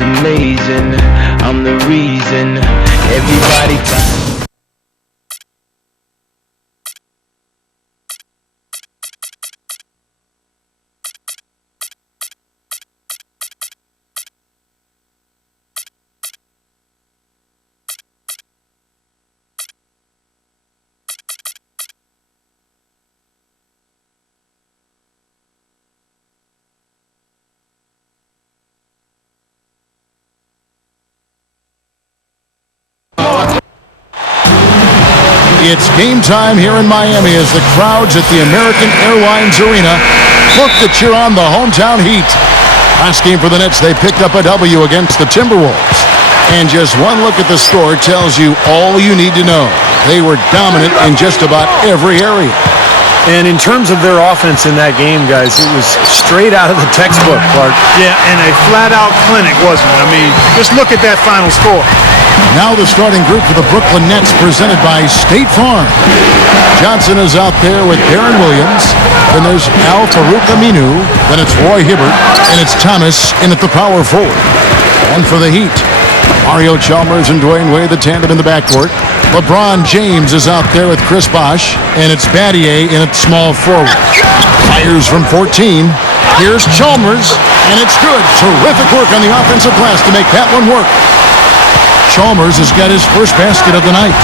is amazing. I'm the reason everybody It's game time here in Miami as the crowds at the American Airlines Arena look to cheer on the hometown Heat. Last game for the Nets, they picked up a W against the Timberwolves. And just one look at the score tells you all you need to know. They were dominant in just about every area. And in terms of their offense in that game, guys, it was straight out of the textbook, Clark. Yeah, and a flat-out clinic, wasn't it? I mean, just look at that final score. Now the starting group for the Brooklyn Nets, presented by State Farm. Johnson is out there with Darren Williams. Then there's Al-Farouq Aminu. Then it's Roy Hibbert. And it's Thomas in at the power forward. And for the Heat, Mario Chalmers and Dwayne Wade, the tandem in the backcourt. LeBron James is out there with Chris Bosh. And it's Battier in at small forward. Fires from 14. Here's Chalmers. And it's good. Terrific work on the offensive glass to make that one work. Chalmers has got his first basket of the night.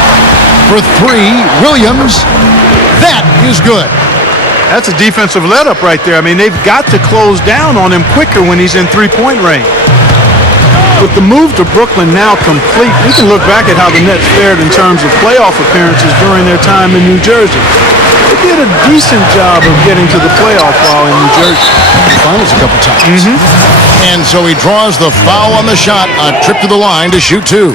For three, Williams. That is good. That's a defensive let-up right there. I mean, they've got to close down on him quicker when he's in three-point range. With the move to Brooklyn now complete, we can look back at how the Nets fared in terms of playoff appearances during their time in New Jersey. They did a decent job of getting to the playoff while in New Jersey. Finals a couple times. And so he draws the foul on the shot, a trip to the line to shoot two.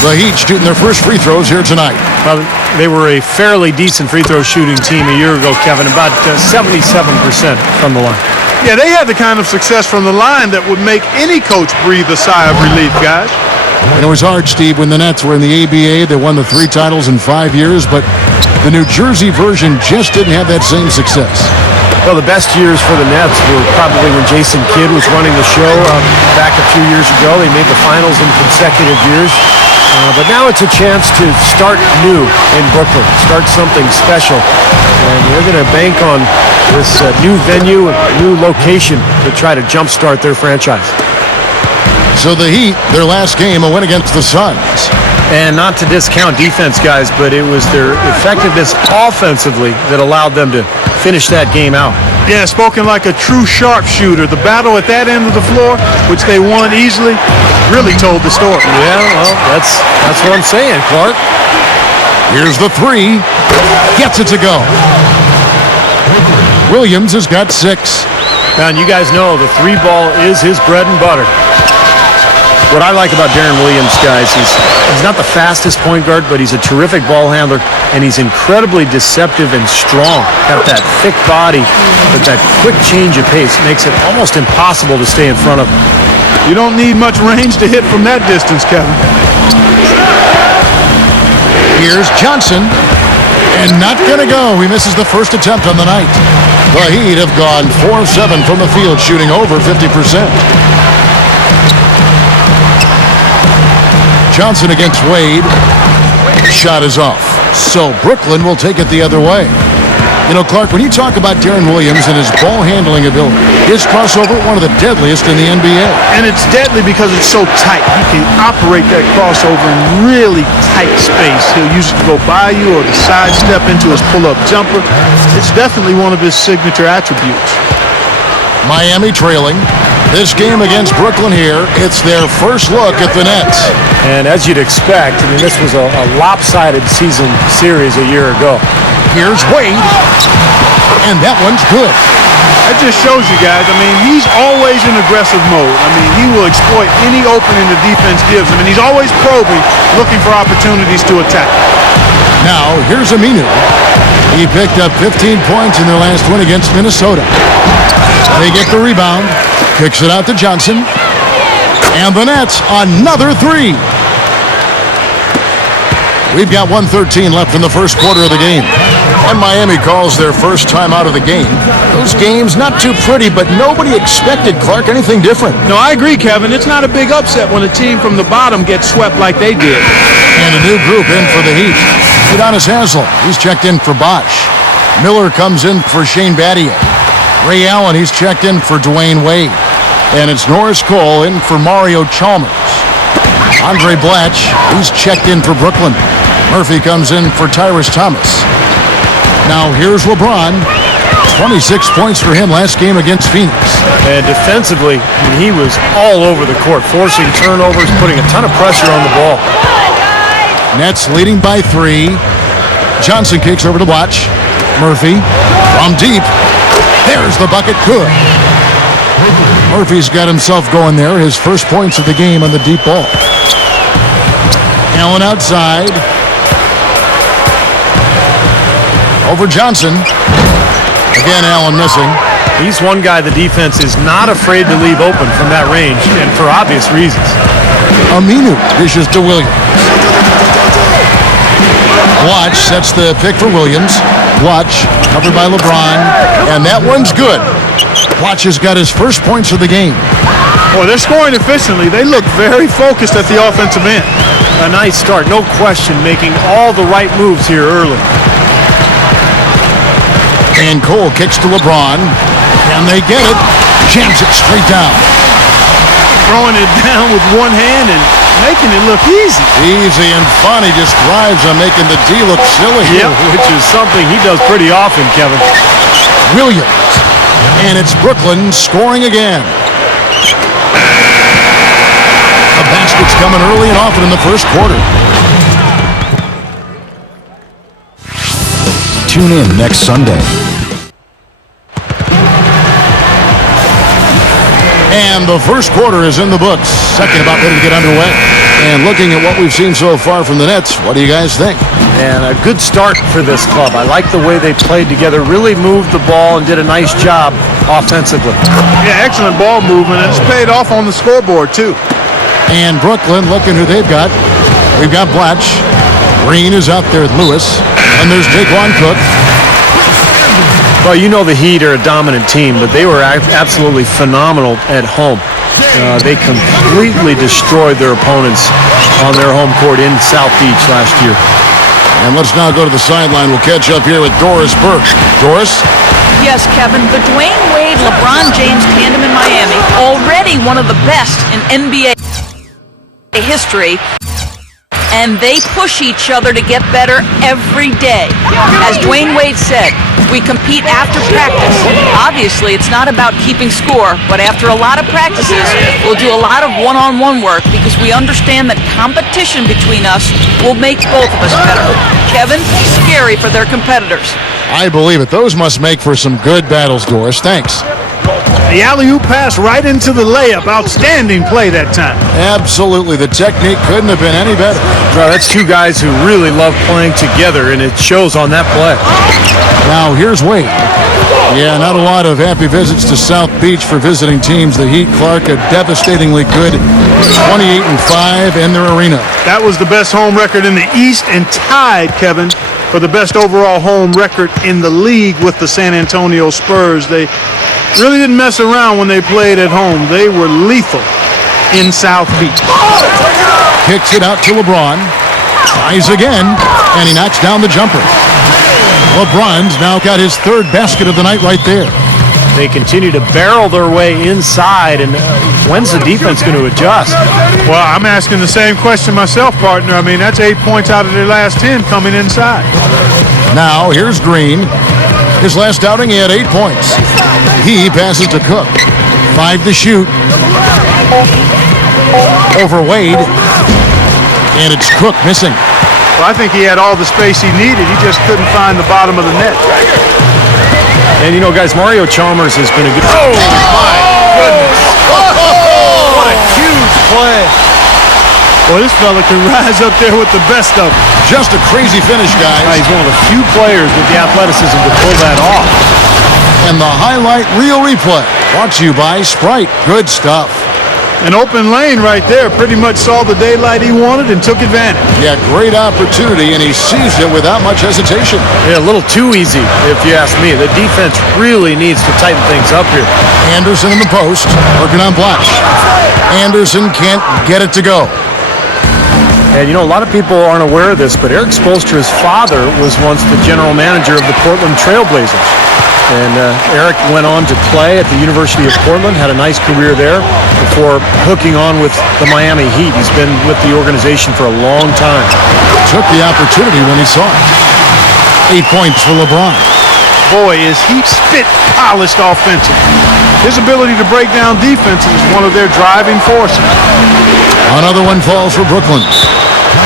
The Heat shooting their first free throws here tonight. Well, they were a fairly decent free throw shooting team a year ago, Kevin, about 77% from the line. Yeah, they had the kind of success from the line that would make any coach breathe a sigh of relief, guys. And it was hard, Steve, when the Nets were in the ABA. They won the 3 titles in 5 years, but the New Jersey version just didn't have that same success. Well, the best years for the Nets were probably when Jason Kidd was running the show back a few years ago. They made the finals in consecutive years. But now it's a chance to start new in Brooklyn, start something special. And they're going to bank on this new venue, new location to try to jumpstart their franchise. So the Heat, their last game, a win against the Suns. And not to discount defense, guys, but it was their effectiveness offensively that allowed them to finish that game out. Yeah, spoken like a true sharpshooter. The battle at that end of the floor, which they won easily, really told the story. Yeah, well, that's what I'm saying, Clark. Here's the three. Gets it to go. Williams has got 6. And you guys know the 3 ball is his bread and butter. What I like about Darren Williams, guys, is he's not the fastest point guard, but he's a terrific ball handler, and he's incredibly deceptive and strong. Got that thick body, but that quick change of pace makes it almost impossible to stay in front of him. You don't need much range to hit from that distance, Kevin. Here's Johnson, and not going to go. He misses the first attempt on the night. The Heat have gone 4 of 7 from the field, shooting over 50%. Johnson against Wade. Shot is off. So Brooklyn will take it the other way. You know, Clark, when you talk about Darren Williams and his ball handling ability, his crossover, one of the deadliest in the NBA. And it's deadly because it's so tight. He can operate that crossover in really tight space. He'll use it to go by you or to sidestep into his pull-up jumper. It's definitely one of his signature attributes. Miami trailing. This game against Brooklyn here, it's their first look at the Nets. And as you'd expect, I mean, this was a lopsided season series a year ago. Here's Wade, and that one's good. That just shows you guys, I mean, he's always in aggressive mode. I mean, he will exploit any opening the defense gives him, and he's always probing, looking for opportunities to attack. Now, here's Aminu. He picked up 15 points in their last win against Minnesota. They get the rebound, kicks it out to Johnson, and the Nets, another 3. We've got 1:13 left in the first quarter of the game. And Miami calls their first time out of the game. Those games, not too pretty, but nobody expected, Clark, anything different. No, I agree, Kevin. It's not a big upset when a team from the bottom gets swept like they did. And a new group in for the Heat. Udonis Haslem, he's checked in for Bosch. Miller comes in for Shane Battier. Ray Allen, he's checked in for Dwayne Wade. And it's Norris Cole in for Mario Chalmers. Andre Blatch, he's checked in for Brooklyn. Murphy comes in for Tyrus Thomas. Now here's LeBron. 26 points for him last game against Phoenix. And defensively, he was all over the court, forcing turnovers, putting a ton of pressure on the ball. Nets leading by 3. Johnson kicks over to Blatch. Murphy from deep. There's the bucket. Good. Murphy's got himself going there. His first points of the game on the deep ball. Allen outside. Over Johnson. Again, Allen missing. He's one guy the defense is not afraid to leave open from that range, and for obvious reasons. Aminu dishes to Williams. Blatch sets the pick for Williams. Blatch covered by LeBron, and that one's good. Blatch has got his first points of the game. Well, they're scoring efficiently. They look very focused at the offensive end. A nice start, no question, making all the right moves here early. And Cole kicks to LeBron. And they get it. Jams it straight down. Throwing it down with one hand and making it look easy. Easy, and Fonny just thrives on making the D look silly. Yep, which is something he does pretty often, Kevin. Williams. And it's Brooklyn scoring again. The basket's coming early and often in the first quarter. Tune in next Sunday. And the first quarter is in the books. Second about ready to get underway. And looking at what we've seen so far from the Nets, what do you guys think? And a good start for this club. I like the way they played together, really moved the ball and did a nice job offensively. Yeah, excellent ball movement, and it's paid off on the scoreboard, too. And Brooklyn, looking who they've got. We've got Blatch. Green is out there with Lewis. And there's Daquan Cook. Well, you know the Heat are a dominant team, but they were absolutely phenomenal at home. They completely destroyed their opponents on their home court in South Beach last year. And let's now go to the sideline. We'll catch up here with Doris Burke. Doris? Yes, Kevin, the Dwayne Wade, LeBron James tandem in Miami, already one of the best in NBA history, and they push each other to get better every day. As Dwayne Wade said, we compete after practice. Obviously, it's not about keeping score, but after a lot of practices, we'll do a lot of one-on-one work because we understand that competition between us will make both of us better. Kevin, scary for their competitors. I believe it. Those must make for some good battles, Doris. Thanks. The alley-oop pass right into the layup. Outstanding play that time. Absolutely. The technique couldn't have been any better. Well, that's two guys who really love playing together, and it shows on that play. Now, here's Wade. Yeah, not a lot of happy visits to South Beach for visiting teams. The Heat, Clark, a devastatingly good 28-5 in their arena. That was the best home record in the East and tied, Kevin, for the best overall home record in the league with the San Antonio Spurs. They really didn't mess around when they played at home. They were lethal in South Beach. Kicks it out to LeBron. Tries again, and he knocks down the jumper. LeBron's now got his third basket of the night right there. They continue to barrel their way inside, and when's the defense going to adjust? Well, I'm asking the same question myself, partner. I mean, that's 8 points out of their last 10 coming inside. Now, here's Green. His last outing, he had 8 points. He passes to Cook. 5 to shoot. Over Wade. And it's Cook missing. Well, I think he had all the space he needed. He just couldn't find the bottom of the net. And, you know, guys, Mario Chalmers has been a good... Oh, my goodness. What a huge play. Well, this fella can rise up there with the best of them. Just a crazy finish, guys. He's one of the few players with the athleticism to pull that off. And the highlight reel replay brought to you by Sprite. Good stuff. An open lane right there. Pretty much saw the daylight he wanted and took advantage. Yeah, great opportunity, and he seized it without much hesitation. Yeah, a little too easy, if you ask me. The defense really needs to tighten things up here. Anderson in the post, working on Blatch. Anderson can't get it to go. And, you know, a lot of people aren't aware of this, but Eric Spoelstra's father was once the general manager of the Portland Trailblazers. And Eric went on to play at the University of Portland, had a nice career there before hooking on with the Miami Heat. He's been with the organization for a long time. Took the opportunity when he saw it. 8 points for LeBron. Boy, is he spit polished offensively. His ability to break down defenses is one of their driving forces. Another one falls for Brooklyn.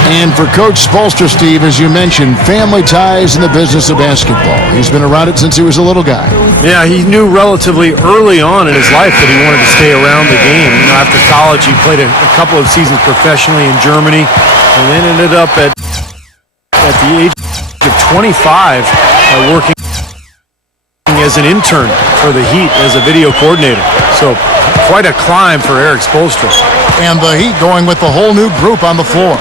And for Coach Spoelstra, Steve, as you mentioned, family ties in the business of basketball. He's been around it since he was a little guy. Yeah, he knew relatively early on in his life that he wanted to stay around the game. You know, after college, he played a couple of seasons professionally in Germany, and then ended up at the age of 25 working as an intern for the Heat as a video coordinator. So quite a climb for Eric Spoelstra. And the Heat going with the whole new group on the floor.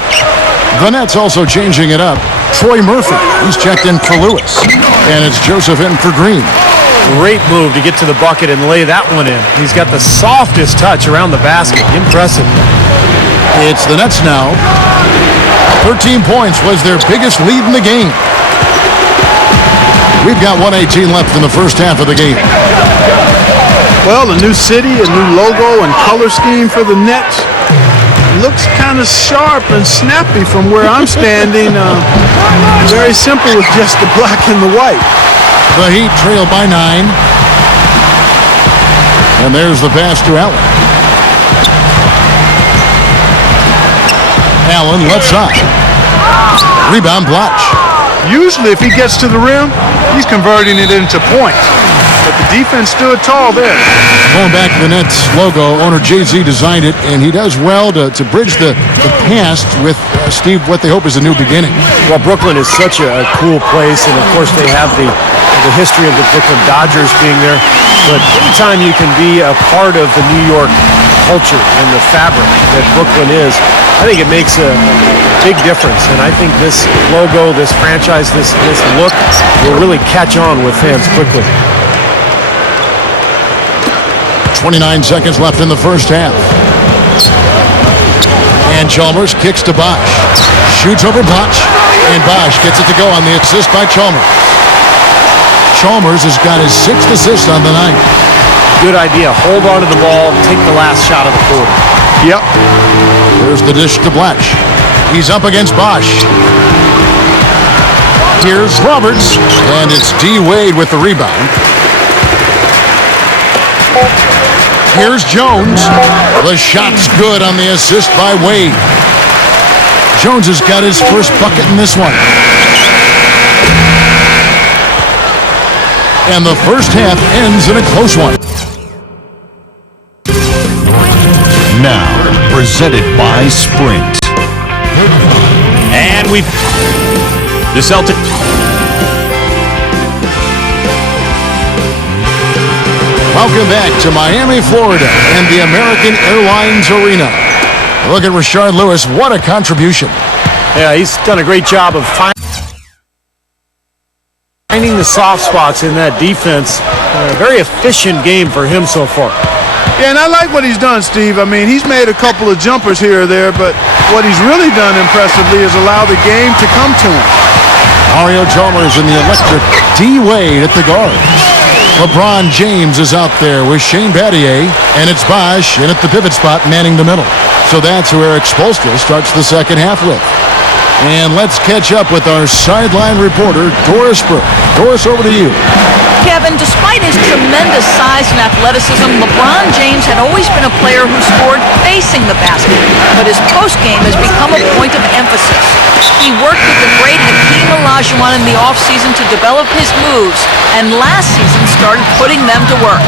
The Nets also changing it up. Troy Murphy, he's checked in for Lewis. And it's Joseph in for Green. Great move to get to the bucket and lay that one in. He's got the softest touch around the basket. Impressive. It's the Nets now. 13 points was their biggest lead in the game. We've got 1:18 left in the first half of the game. Well, a new city, a new logo and color scheme for the Nets. Looks kind of sharp and snappy from where I'm standing. Very simple with just the black and the white. The Heat trail by 9. And there's the pass to Allen. Allen left side. Rebound Blatch. Usually if he gets to the rim, he's converting it into points. But the defense stood tall there. Going back to the Nets logo, owner Jay-Z designed it, and he does well to bridge the past with, Steve, what they hope is a new beginning. Well, Brooklyn is such a cool place, and of course they have the history of the Brooklyn Dodgers being there. But anytime you can be a part of the New York culture and the fabric that Brooklyn is, I think it makes a big difference. And I think this logo, this franchise, this look will really catch on with fans quickly. 29 seconds left in the first half. And Chalmers kicks to Bosch. Shoots over Bosch, and Bosch gets it to go on the assist by Chalmers. Chalmers has got his 6th assist on the night. Good idea. Hold on to the ball, take the last shot of the quarter. Yep. Here's the dish to Blatch. He's up against Bosch. Here's Roberts, and it's D. Wade with the rebound. Here's Jones. The shot's good on the assist by Wade. Jones has got his first bucket in this one. And the first half ends in a close one. Now, presented by Sprint. And the Celtics. Welcome back to Miami, Florida, and the American Airlines Arena. Look at Rashard Lewis. What a contribution. Yeah, he's done a great job of finding the soft spots in that defense. A very efficient game for him so far. Yeah, and I like what he's done, Steve. I mean, he's made a couple of jumpers here or there, but what he's really done impressively is allow the game to come to him. Mario Chalmers and the electric D. Wade at the guards. LeBron James is out there with Shane Battier, and it's Bosch in at the pivot spot manning the middle. So that's who Eric Spoelstra starts the second half with. And let's catch up with our sideline reporter, Doris Burke. Doris, over to you. Kevin, despite his tremendous size and athleticism, LeBron James had always been a player who scored facing the basket, but his postgame has become a point of emphasis. He worked with the great Hakeem Olajuwon in the offseason to develop his moves, and last season started putting them to work.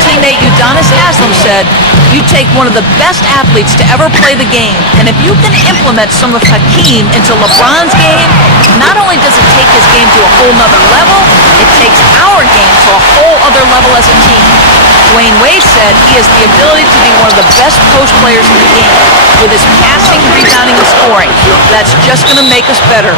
Teammate Udonis Haslem said, "You take one of the best athletes to ever play the game, and if you can implement some of Hakeem into LeBron's game, not only does it take his game to a whole nother level, it takes our game to a whole other level as a team." Dwayne Wade said he has the ability to be one of the best post players in the game. With his passing, rebounding, and scoring, that's just going to make us better.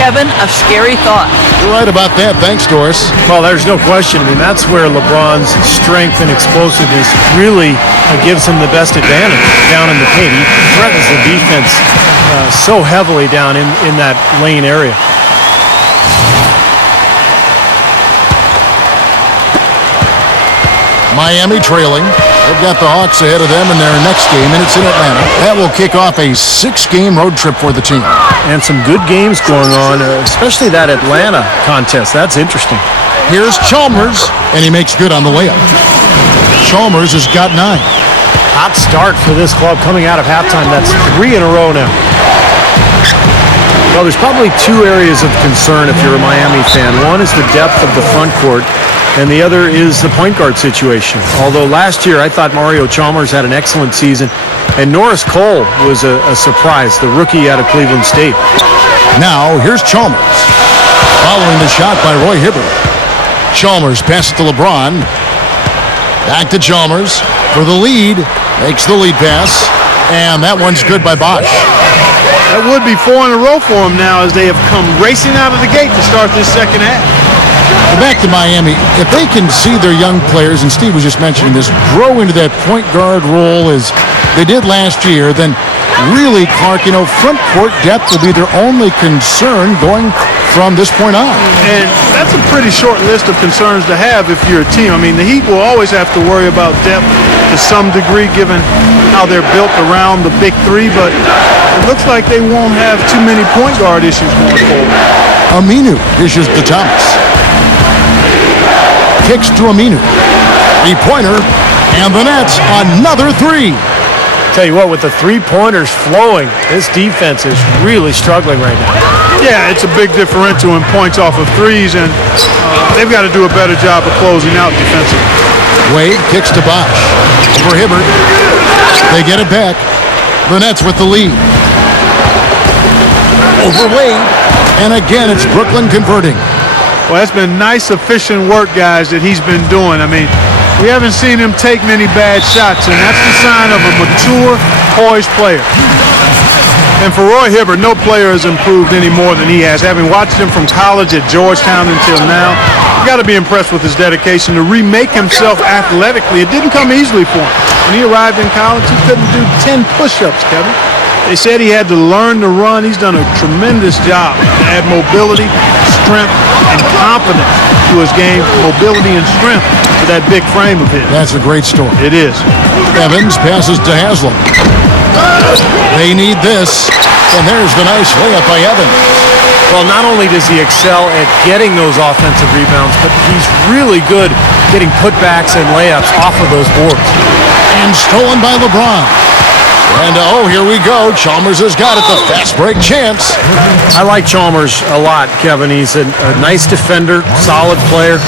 Kevin, a scary thought. You're right about that. Thanks, Doris. Well, there's no question. I mean, that's where LeBron's strength and explosiveness really gives him the best advantage down in the paint. He threatens the defense so heavily down in that lane area. Miami trailing. They've got the Hawks ahead of them in their next game, and it's in Atlanta. That will kick off a 6-game road trip for the team. And some good games going on, especially that Atlanta contest. That's interesting. Here's Chalmers, and he makes good on the layup. Chalmers has got 9. Hot start for this club coming out of halftime. That's 3 in a row now. Well, there's probably 2 areas of concern if you're a Miami fan. One is the depth of the front court, and the other is the point guard situation. Although last year I thought Mario Chalmers had an excellent season, and Norris Cole was a surprise, the rookie out of Cleveland State. Now, here's Chalmers. Following the shot by Roy Hibbert. Chalmers passes to LeBron. Back to Chalmers for the lead. Makes the lead pass. And that one's good by Bosch. That would be 4 in a row for him now as they have come racing out of the gate to start this second half. Back to Miami. If they can see their young players, and Steve was just mentioning this, grow into that point guard role as they did last year, then really, Clark, front court depth will be their only concern going from this point on. And that's a pretty short list of concerns to have if you're a team. I mean, the Heat will always have to worry about depth to some degree given how they're built around the big 3, but it looks like they won't have too many point guard issues going forward. Aminu dishes to Thomas. Kicks to Aminu. 3-pointer, and the Nets another 3. Tell you what, with the 3-pointers flowing, this defense is really struggling right now. Yeah, it's a big differential in points off of 3s, and they've got to do a better job of closing out defensively. Wade kicks to Bosch. Over Hibbert. They get it back. The Nets with the lead. Over Wade. And again, it's Brooklyn converting. Well, that's been nice, efficient work, guys, that he's been doing. I mean, we haven't seen him take many bad shots, and that's the sign of a mature, poised player. And for Roy Hibbert, no player has improved any more than he has. Having watched him from college at Georgetown until now, you've got to be impressed with his dedication to remake himself athletically. It didn't come easily for him. When he arrived in college, he couldn't do 10 push-ups, Kevin. They said he had to learn to run. He's done a tremendous job to add mobility, strength, and confidence to his game. Mobility and strength to that big frame of his. That's a great story. It is. Evans passes to Haslam. They need this. And there's the nice layup by Evans. Well, not only does he excel at getting those offensive rebounds, but he's really good getting putbacks and layups off of those boards. And stolen by LeBron. And here we go. Chalmers has got it. The fast break chance. I like Chalmers a lot, Kevin. He's a nice defender, solid player,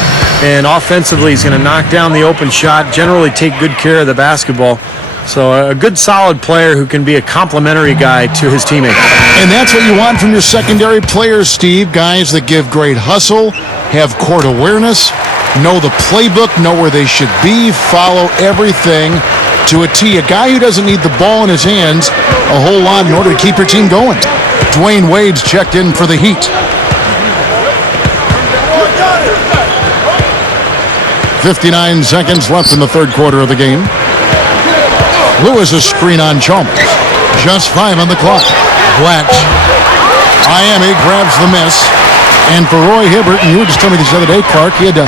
and offensively he's going to knock down the open shot, generally take good care of the basketball. So a good, solid player who can be a complimentary guy to his teammates. And that's what you want from your secondary players, Steve. Guys that give great hustle, have court awareness, know the playbook, know where they should be, follow everything to a T. A guy who doesn't need the ball in his hands a whole lot in order to keep your team going. Dwayne Wade's checked in for the Heat. 59 seconds left in the third quarter of the game. Lewis' screen on Chalmers. Just 5 on the clock. Blatch. Miami grabs the miss. And for Roy Hibbert, and you were just telling me this the other day, Clark, he had to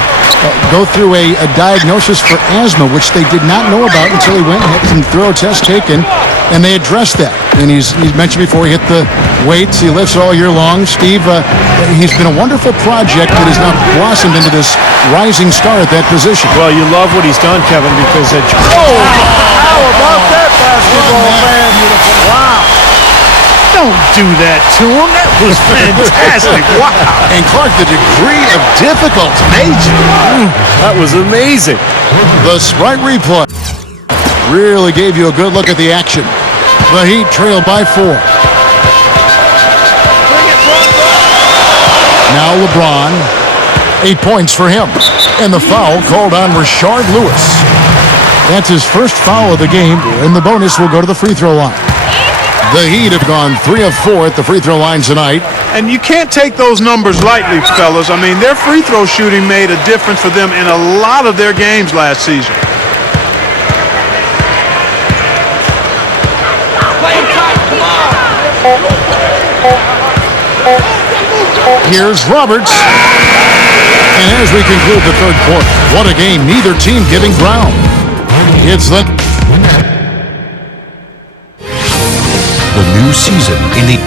go through a diagnosis for asthma, which they did not know about until he went and had some thorough tests taken, and they addressed that. And he's mentioned before he hit the weights, he lifts all year long. Steve, he's been a wonderful project that has now blossomed into this rising star at that position. Well, you love what he's done, Kevin, because how about that basketball, man? Wow. Don't do that to him. That was fantastic. Wow. And Clark, the degree of difficulty. Major. That was amazing. The Sprite replay really gave you a good look at the action. The Heat trail by 4. Now LeBron, 8 points for him. And the foul called on Rashard Lewis. That's his first foul of the game, and the bonus will go to the free throw line. The Heat have gone 3 of 4 at the free throw line tonight. And you can't take those numbers lightly, fellas. I mean, their free throw shooting made a difference for them in a lot of their games last season. Here's Roberts. And as we conclude the third quarter, what a game, neither team giving ground. It's the new season in the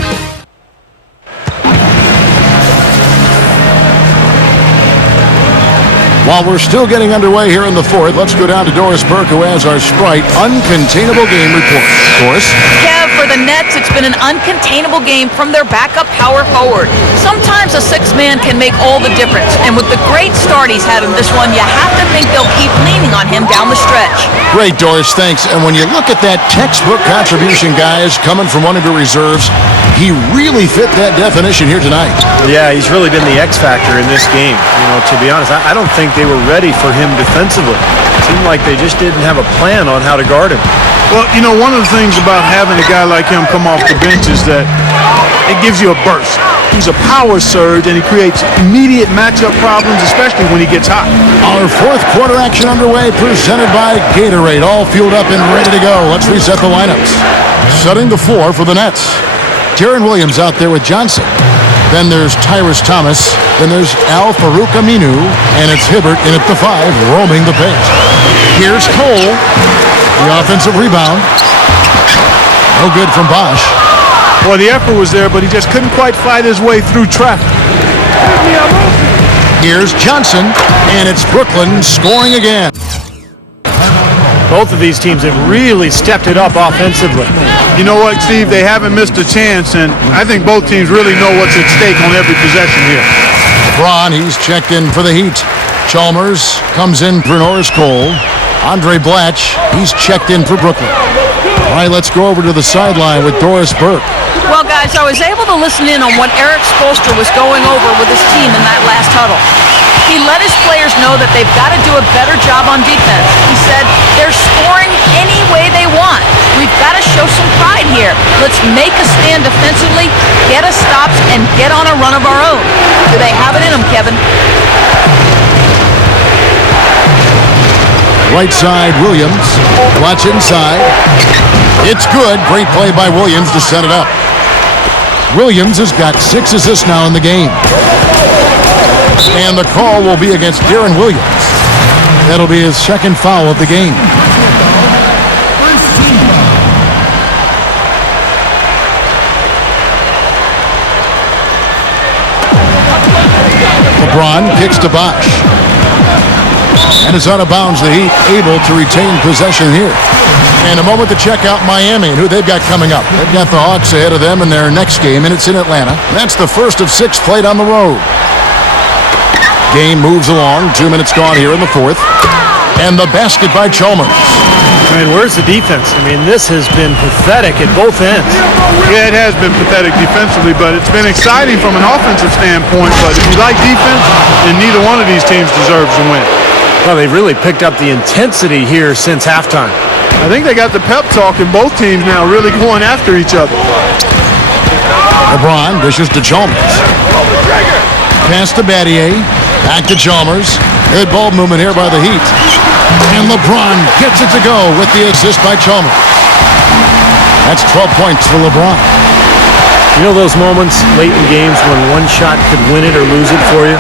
While we're still getting underway here in the fourth, let's go down to Doris Burke, who has our Sprite uncontainable game report. Doris? Kev, for the Nets, it's been an uncontainable game from their backup power forward. Sometimes a six-man can make all the difference, and with the great start he's had in this one, you have to think they'll keep leaning on him down the stretch. Great, Doris, thanks. And when you look at that textbook contribution, guys, coming from one of your reserves, he really fit that definition here tonight. Yeah, he's really been the X factor in this game. You know, to be honest, I don't think they were ready for him defensively. It seemed like they just didn't have a plan on how to guard him. Well, you know, one of the things about having a guy like him come off the bench is that it gives you a burst. He's a power surge, and he creates immediate matchup problems, especially when he gets hot. Our fourth quarter action underway, presented by Gatorade. All fueled up and ready to go. Let's reset the lineups. Setting the floor for the Nets. Deron Williams out there with Johnson. Then there's Tyrus Thomas. Then there's Al-Farouq Aminu. And it's Hibbert in at the 5, roaming the paint. Here's Cole. The offensive rebound. No good from Bosch. Well, the effort was there, but he just couldn't quite fight his way through traffic. Here's Johnson. And it's Brooklyn scoring again. Both of these teams have really stepped it up offensively. You know what, Steve? They haven't missed a chance, and I think both teams really know what's at stake on every possession here. LeBron, he's checked in for the Heat. Chalmers comes in for Norris Cole. Andre Blatch, he's checked in for Brooklyn. All right, let's go over to the sideline with Doris Burke. Well, guys, I was able to listen in on what Eric Spoelstra was going over with his team in that last huddle. He let his players know that they've got to do a better job on defense. He said they're scoring any way they want. We've got to show some pride here. Let's make a stand defensively, get us stops, and get on a run of our own. Do they have it in them, Kevin? Right side, Williams. Watch inside. It's good. Great play by Williams to set it up. Williams has got 6 assists now in the game. And the call will be against Deron Williams. That'll be his second foul of the game. LeBron kicks to Bosch. And it's out of bounds. The Heat able to retain possession here. And a moment to check out Miami and who they've got coming up. They've got the Hawks ahead of them in their next game, and it's in Atlanta. That's the first of 6 played on the road. Game moves along. 2 minutes gone here in the fourth. And the basket by Chalmers. Man, where's the defense? I mean, this has been pathetic at both ends. Yeah, it has been pathetic defensively, but it's been exciting from an offensive standpoint. But if you like defense, then neither one of these teams deserves to win. Well, they've really picked up the intensity here since halftime. I think they got the pep talk in both teams now, really going after each other. LeBron dishes to Chalmers. Pass to Battier. Back to Chalmers. Good ball movement here by the Heat. And LeBron gets it to go with the assist by Chalmers. That's 12 points for LeBron. You know those moments late in games when one shot could win it or lose it for you?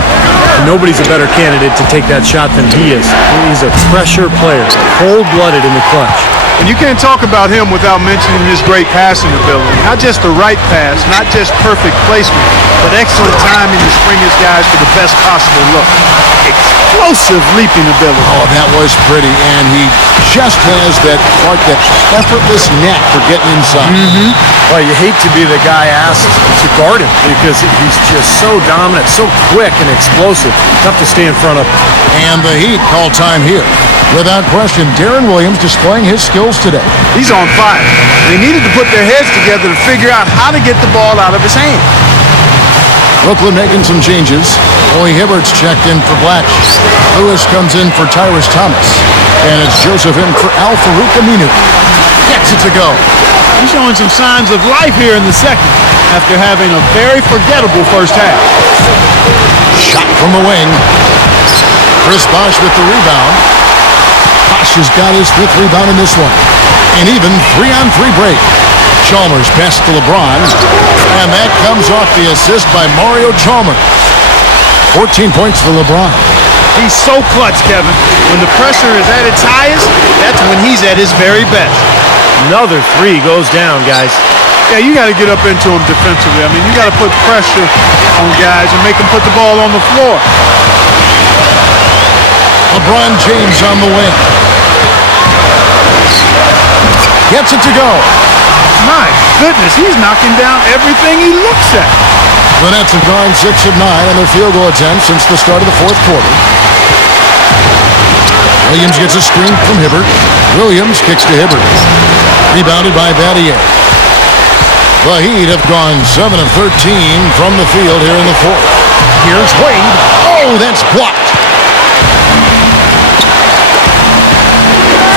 Nobody's a better candidate to take that shot than he is. He's a pressure player, cold-blooded in the clutch. And you can't talk about him without mentioning his great passing ability. Not just the right pass, not just perfect placement, but excellent timing to spring his guys to the best possible look. Explosive leaping ability. Oh, that was pretty. And he just has that effortless knack for getting inside. Well, you hate to be the guy asked to guard him because he's just so dominant, so quick and explosive. Tough to stay in front of him. And the Heat call time here. Without question, Deron Williams displaying his skills today. He's on fire. They needed to put their heads together to figure out how to get the ball out of his hand. Brooklyn making some changes. Roy Hibbert's checked in for Blatch. Lewis comes in for Tyrus Thomas. And it's Joseph in for Al Farouk Aminu. Gets it to go. He's showing some signs of life here in the second after having a very forgettable first half. Shot from the wing. Chris Bosh with the rebound. Bosh has got his 5th rebound in this one. An even 3-on-3 break. Chalmers pass to LeBron. And that comes off the assist by Mario Chalmers. 14 points for LeBron. He's so clutch, Kevin. When the pressure is at its highest, that's when he's at his very best. Another 3 goes down, guys. Yeah, you got to get up into him defensively. I mean, you got to put pressure on guys and make them put the ball on the floor. LeBron James on the wing. Gets it to go. My goodness, he's knocking down everything he looks at. The Nets have gone 6 of 9 on their field goal attempts since the start of the 4th quarter. Williams gets a screen from Hibbert. Williams kicks to Hibbert. Rebounded by Battier. The Heat have gone 7 of 13 from the field here in the 4th. Here's Wade. Oh, that's blocked.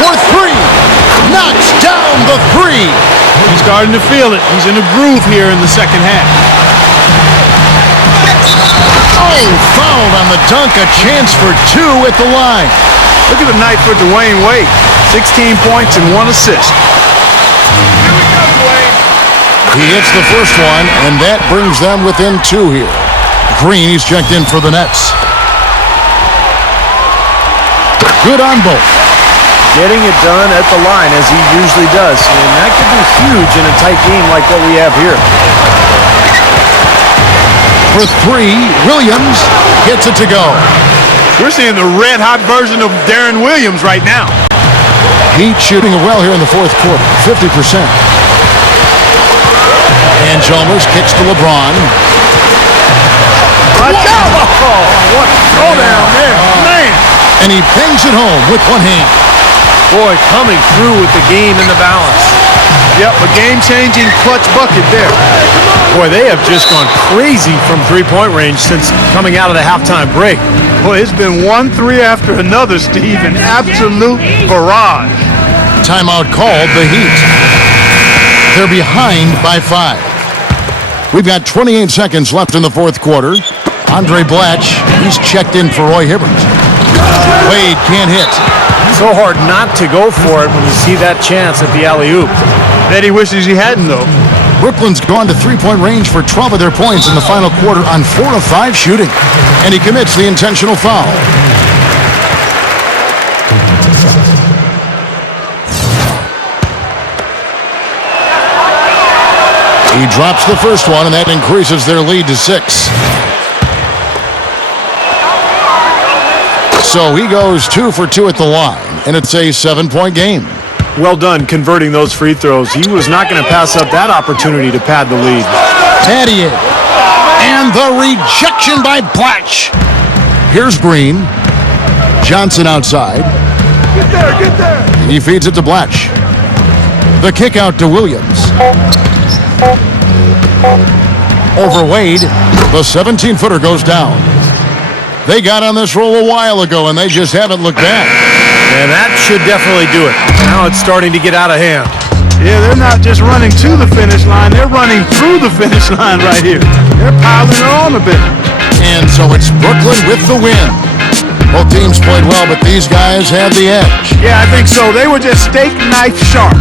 For 3. Knocks down the 3. He's starting to feel it. He's in a groove here in the second half. Oh, fouled on the dunk. A chance for 2 at the line. Look at the night for Dwayne Wade. 16 points and 1 assist. Here we go, Dwayne. He hits the first one, and that brings them within 2 here. Green, he's checked in for the Nets. Good on both. Getting it done at the line as he usually does. And that could be huge in a tight game like what we have here. For 3, Williams gets it to go. We're seeing the red-hot version of Darren Williams right now. Heat shooting well here in the 4th quarter, 50%. And Chalmers kicks to LeBron. Watch out! Oh, what a throwdown there, man! And he bangs it home with one hand. Boy, coming through with the game in the balance. Yep, a game-changing clutch bucket there. Boy, they have just gone crazy from three-point range since coming out of the halftime break. Boy, it's been 1 3 after another, Steve, an absolute barrage. Timeout called, the Heat. They're behind by 5. We've got 28 seconds left in the 4th quarter. Andre Blatch, he's checked in for Roy Hibbert. Wade can't hit. So hard not to go for it when you see that chance at the alley-oop. Bet he wishes he hadn't, though. Brooklyn's gone to 3-point range for 12 of their points in the final quarter on 4 of 5 shooting. And he commits the intentional foul. He drops the first one, and that increases their lead to 6. So he goes 2 for 2 at the line, and it's a 7-point game. Well done converting those free throws. He was not going to pass up that opportunity to pad the lead. Battier. And the rejection by Blatch. Here's Green. Johnson outside. Get there, get there! He feeds it to Blatch. The kick out to Williams. Over Wade. The 17-footer goes down. They got on this roll a while ago, and they just haven't looked back. And that should definitely do it. Now it's starting to get out of hand. Yeah, they're not just running to the finish line, they're running through the finish line right here. They're piling it on a bit. And so it's Brooklyn with the win. Both teams played well, but these guys had the edge. Yeah, I think so. They were just steak knife sharp.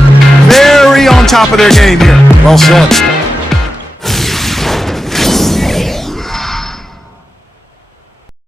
Very on top of their game here. Well said.